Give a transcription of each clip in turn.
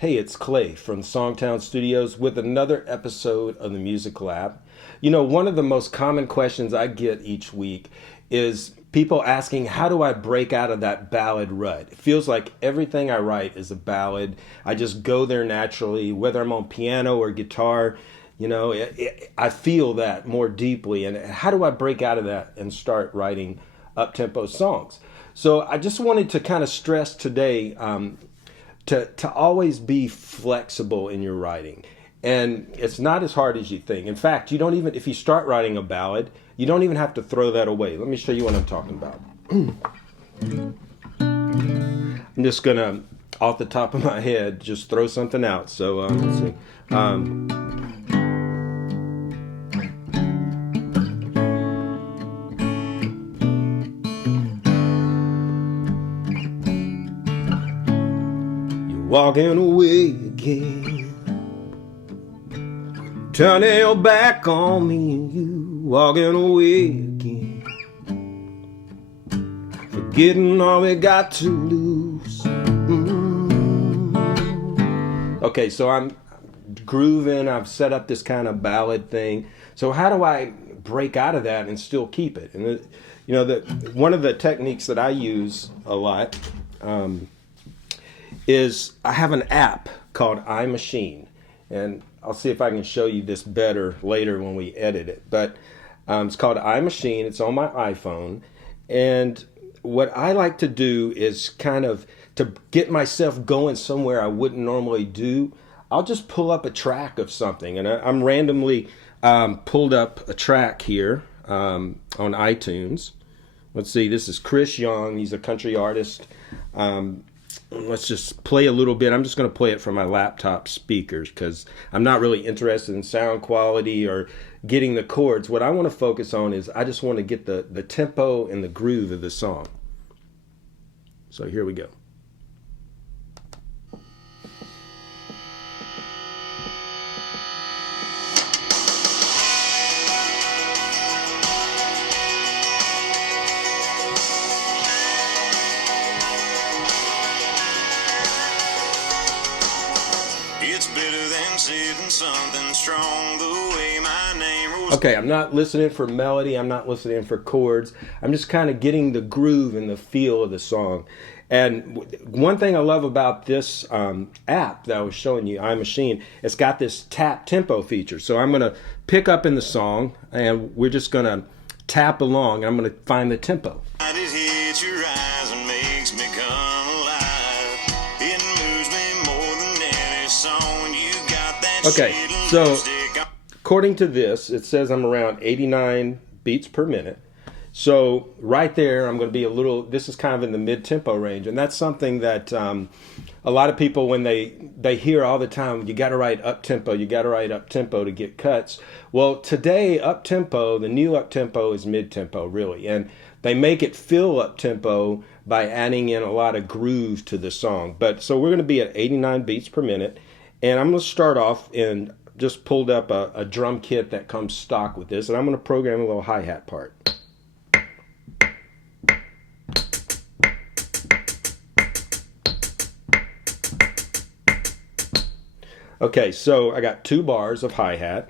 Hey, it's Clay from SongTown Studios with another episode of the Music Lab. You know, one of the most common questions I get each week is people asking, how do I break out of that ballad rut? It feels like everything I write is a ballad. I just go there naturally, whether I'm on piano or guitar. I feel that more deeply. And how do I break out of that and start writing up-tempo songs? So I just wanted to kind of stress today to always be flexible in your writing. And it's not as hard as you think. In fact, you don't even, if you start writing a ballad, you don't even have to throw that away. Let me show you what I'm talking about. I'm just gonna, off the top of my head, just throw something out. So let's see. Walking away again, turning your back on me and you, walking away again, forgetting all we got to lose. Okay, so I'm grooving, I've set up this kind of ballad thing. So how do I break out of that and still keep it? And one of the techniques that I use a lot is I have an app called iMachine, and I'll see if I can show you this better later when we edit it. But it's called iMachine. It's on my iPhone, and what I like to do is kind of to get myself going somewhere I wouldn't normally do. I'll just pull up a track of something, and I'm randomly pulled up a track here on iTunes. Let's see. This is Chris Young. He's a country artist. Let's just play a little bit. I'm just going to play it from my laptop speakers because I'm not really interested in sound quality or getting the chords. What I want to focus on is I just want to get the tempo and the groove of the song. So here we go. Okay, I'm not listening for melody, I'm not listening for chords. I'm just kind of getting the groove and the feel of the song. And one thing I love about this app that I was showing you, iMachine, it's got this tap tempo feature. So I'm going to pick up in the song and we're just going to tap along. I'm going to find the tempo. Okay, so according to this, it says I'm around 89 beats per minute. So right there, I'm going to be this is kind of in the mid-tempo range. And that's something that a lot of people, when they hear all the time, you got to write up-tempo, you got to write up-tempo to get cuts. Well, today, up-tempo, the new up-tempo is mid-tempo, really. And they make it feel up-tempo by adding in a lot of groove to the song. So we're going to be at 89 beats per minute. And I'm going to start off and just pulled up a drum kit that comes stock with this. And I'm going to program a little hi-hat part. Okay, so I got 2 bars of hi-hat.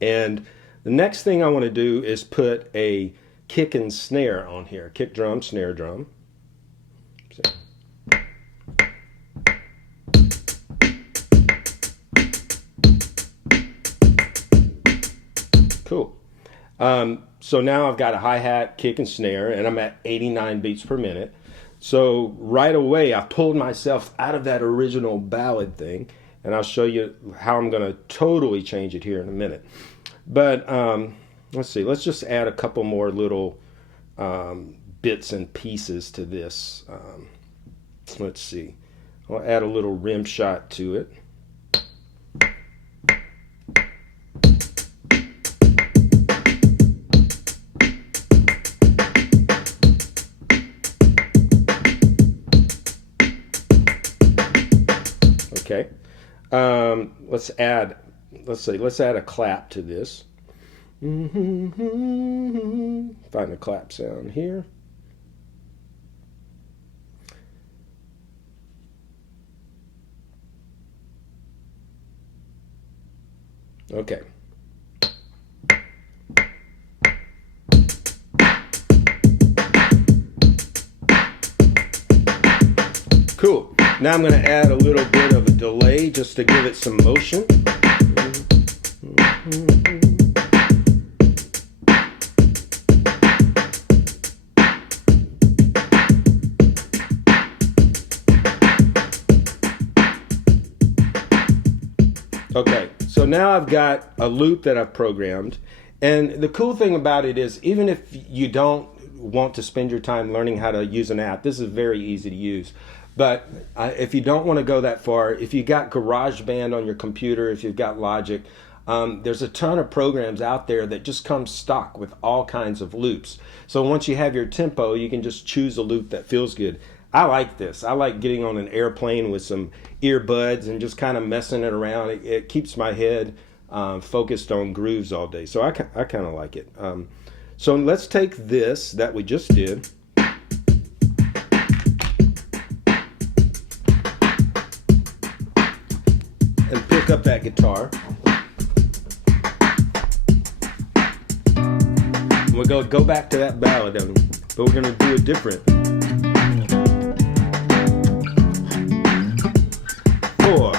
And the next thing I want to do is put a kick and snare on here. Kick drum, snare drum. So. Cool. So now I've got a hi-hat, kick, and snare, and I'm at 89 beats per minute. So right away, I pulled myself out of that original ballad thing, and I'll show you how I'm going to totally change it here in a minute. But let's see. Let's just add a couple more little bits and pieces to this. Let's see. I'll add a little rim shot to it. Okay, let's add a clap to this. Find the clap sound here. Okay. Cool. Now I'm going to add a little bit of a delay just to give it some motion. Okay, so now I've got a loop that I've programmed, and the cool thing about it is even if you don't want to spend your time learning how to use an app, this is very easy to use. But if you don't want to go that far, if you got GarageBand on your computer, if you've got Logic, there's a ton of programs out there that just come stock with all kinds of loops. So once you have your tempo, you can just choose a loop that feels good. I like this. I like getting on an airplane with some earbuds and just kind of messing it around. It keeps my head focused on grooves all day. So I kind of like it. So let's take this that we just did. And pick up that guitar. And we're going to go back to that ballad, but we're going to do it different. 4.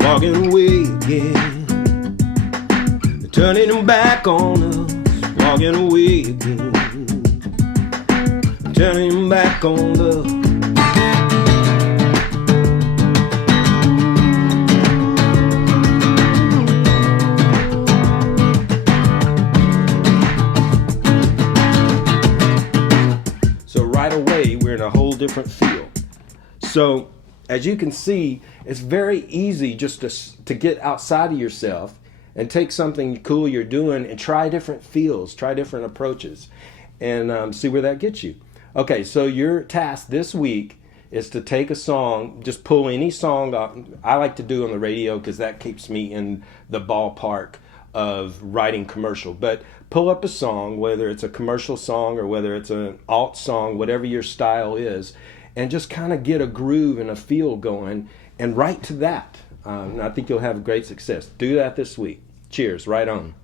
Walking away again, turning them back on us. Walking away again, turning them back on love. Right away, we're in a whole different feel. So as you can see, it's very easy just to get outside of yourself and take something cool you're doing and try different feels, try different approaches, and see where that gets you. Okay, so your task this week is to take a song, just pull any song up. I like to do on the radio because that keeps me in the ballpark of writing commercial. But pull up a song, whether it's a commercial song or whether it's an alt song, whatever your style is, and just kind of get a groove and a feel going and write to that. And I think you'll have great success. Do that this week. Cheers. Right on.